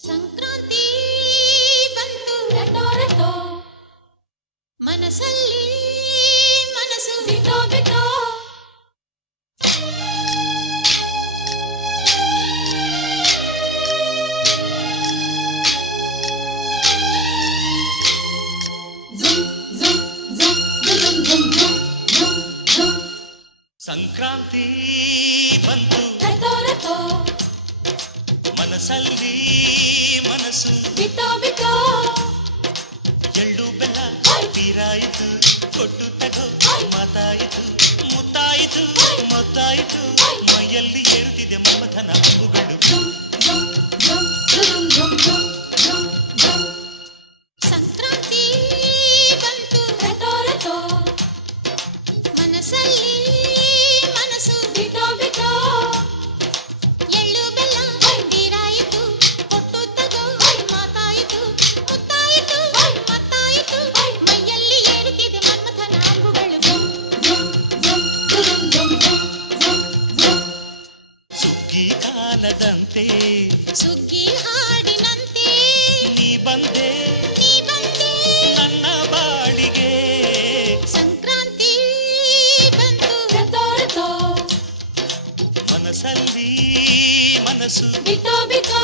ಸಂಕ್ರಾಂತಿ ಬಂತು ರಟೋ ರಟೋ ಮನಸ್ಸಲ್ಲಿ ಮನಸ್ಸು ಬಿಟೋ ಬಿಟೋ ಸಂಕ್ರಾಂತಿ ಬಂತು ರಟೋ ರಟೋ ಮನಸ್ಸಲ್ಲಿ ಮನಸ್ಸು ಬಿಟೋ ಬಿಟೋ ಎಳ್ಳು ಬೆಲ್ಲ ತೀರಾಯಿತು ಕೊಟ್ಟು ತಗೋ ಮಾತಾಯಿತು ಮುತ್ತಾಯಿತು ಮೊತ್ತಾಯಿತು ಮೈಯಲ್ಲಿ ಏರುತ್ತಿದೆ ಮಮಥನ ಹಬ್ಬುಗಳು ಸಂಕ್ರಾಂತಿ ಬಂತು ರಟೋ ರಟೋ ಮನಸ್ಸಲ್ಲಿ ಮನಸ್ಸು ಬಿಟೋ ಬಿಟೋ ಎಳ್ಳು ಬೆಲ್ಲ ತೀರಾಯಿತು ಕೊಟ್ಟು ತಗೋ ಮಾತಾಯಿತು ಮುತ್ತಾಯಿತು ಮತ್ತಾಯಿತು ಮೈಯಲ್ಲಿ ಏರುತ್ತಿದೆ ಮನ್ಮಥನ ಅಂಬುಗಳು ಸುಗ್ಗಿ ಕಾಲದಂತೆ ಸುಗ್ಗಿ ಹಾಡಿನಂತೆ ನೀ ಬಂದೆ ನೀ ಬಂದೆ ನನ್ನ ಬಾಳಿಗೆ ಸಂಕ್ರಾಂತಿ ಬಂತು ರಟೋ ರಟೋ ಮನಸ್ಸಲ್ಲಿ ಮನಸ್ಸು ಬಿಟೋ ಬಿಟೋ